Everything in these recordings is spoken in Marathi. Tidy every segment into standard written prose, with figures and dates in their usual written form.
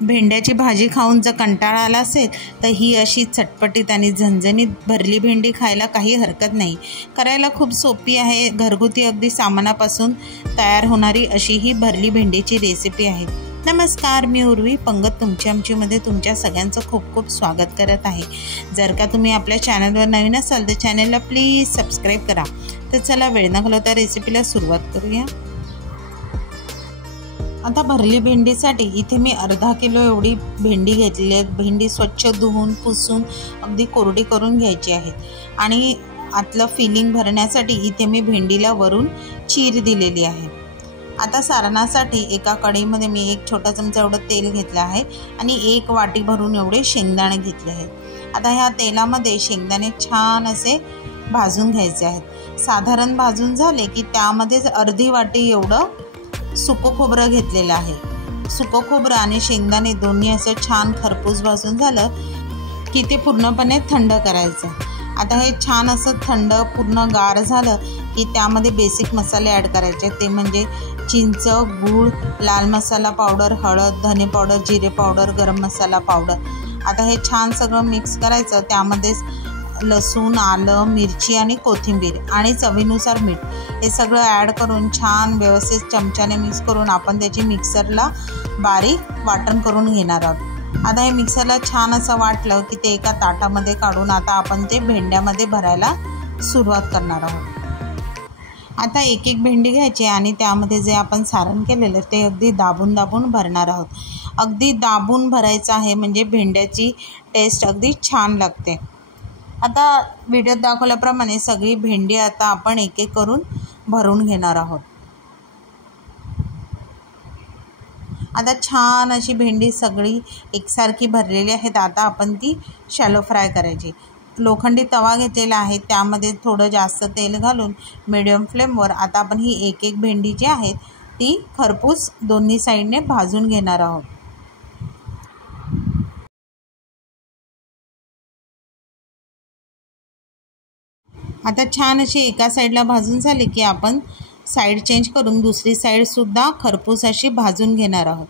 भेंड्याची भाजी खाऊन जर कंटाळा आला असेल तर ही अशी चटपटीत आणि झणझणीत भरली भेंडी खायला काही हरकत नाही। करायला खूप सोपी आहे, घरगुती अगदी सामानापासून तयार होणारी अशी ही भरली भेंडीची रेसिपी आहे। नमस्कार, मी उर्वी पंगत तुमच्या आमचीमध्ये तुमच्या सगळ्यांचं खूप खूप स्वागत करत आहे। जर का तुम्ही आपल्या चॅनलवर नवीन असाल तर चॅनलला प्लीज सबस्क्राईब करा। तर चला वेळ न घालवता रेसिपीला सुरुवात करूया। आता भरली भेंडीसाठी इथे मी अर्धा किलो एवढी भेंडी घेतली आहे। भेंडी स्वच्छ धुवून पुसून अगदी कोरडी करून घ्यायची आहे आणि आतलं फिलिंग भरण्यासाठी इथे मी भेंडीला वरून चीर दिलेली आहे। आता सारणासाठी एका कढईमध्ये मी 1 छोटा चमचा एवढं तेल घेतलं आहे आणि 1 वाटी भरून एवढे शेंगदाणे घेतले आहेत। आता ह्या तेलामध्ये शेंगदाणे छान असे भाजून घ्यायचे आहेत। साधारण भाजून झाले की त्यामध्येच अर्धी वाटी एवढं सुकं खोबरं घेतलेलं आहे। सुकं खोबरं आणि शेंगदाणे दोन्ही असं छान खरपूस भाजून झालं की ते पूर्णपणे थंड करायचं। आता हे छान असं थंड पूर्ण गार झालं की त्यामध्ये बेसिक मसाले ॲड करायचे, ते म्हणजे चिंच, गूळ, लाल मसाला पावडर, हळद, धने पावडर, जिरे पावडर, गरम मसाला पावडर। आता हे छान सगळं मिक्स करायचं। त्यामध्येच लसूण, आलं, मिरची आणि कोथिंबीर आणि चवीनुसार मीठ हे सगळं ॲड करून छान व्यवस्थित चमच्याने मिक्स करून आपण त्याची मिक्सरला बारीक वाटण करून घेणार आहोत। आता हे मिक्सरला छान असं वाटलं की ते एका ताटामध्ये काढून आता आपण ते भेंड्यामध्ये भरायला सुरुवात करणार आहोत। आता एक एक भेंडी घ्यायची आणि त्यामध्ये जे आपण सारण केलेलं ते अगदी दाबून दाबून भरणार आहोत। अगदी दाबून भरायचं आहे म्हणजे भेंड्याची टेस्ट अगदी छान लागते। आता व्हिडिओत दाखवल्याप्रमाणे सगळी भेंडी आता आपण एक एक करून भरून घेणार आहोत। आता छान अशी भेंडी सगळी एकसारखी भरलेली आहे। आता आपण ती शॅलो फ्राय करायची। लोखंडी तवा घेतलेला आहे, त्यामध्ये थोडं जास्त तेल घालून मीडियम फ्लेमवर आता आपण ही एक एक भेंडी जी आहे ती खरपूस दोन्ही साईडने भाजून घेणार आहोत। आता छान अशी एका साईडला भाजून झाली की आपण साईड चेंज करून दुसरी साईडसुद्धा खरपूस अशी भाजून घेणार आहोत।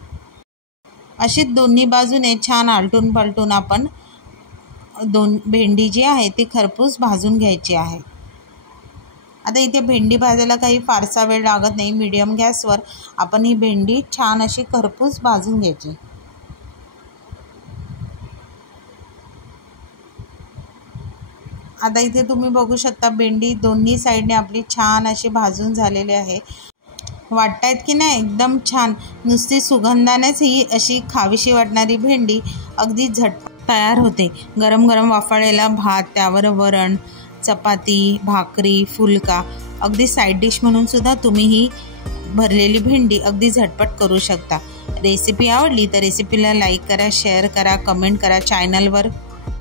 अशी दोन्ही बाजूने छान आलटून पलटून आपण भेंडी जी आहे ती खरपूस भाजून घ्यायची आहे। आता इथे भेंडी भाजायला काही फारसा वेळ लागत नाही। मीडियम गॅसवर आपण ही भेंडी छान अशी खरपूस भाजून घ्यायची। आता इथे तुम्ही बघू शकता भेंडी दोन्ही साईडने आपली छान अशी भाजून झालेली आहे। वाटतायत की नाही एकदम छान, नुसती सुगंधानेच ही अशी खावीशी वाटणारी भेंडी अगदी झटपट तयार होते। गरम गरम वाफाळलेला भात, त्यावर वरण, चपाती, भाकरी, फुलका अगदी साईड डिश म्हणून सुद्धा तुम्ही ही भरलेली भेंडी अगदी झटपट करू शकता। रेसिपी आवडली तर रेसिपीला लाईक करा, शेअर करा, कमेंट करा। चॅनलवर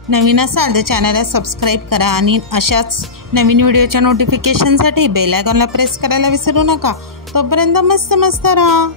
नवीन असाल तर चॅनलला सबस्क्राईब करा आणि अशाच नवीन व्हिडिओच्या नोटिफिकेशनसाठी बेल आयकॉनला प्रेस करायला विसरू नका। तोपर्यंत मस्त मस्त राहा।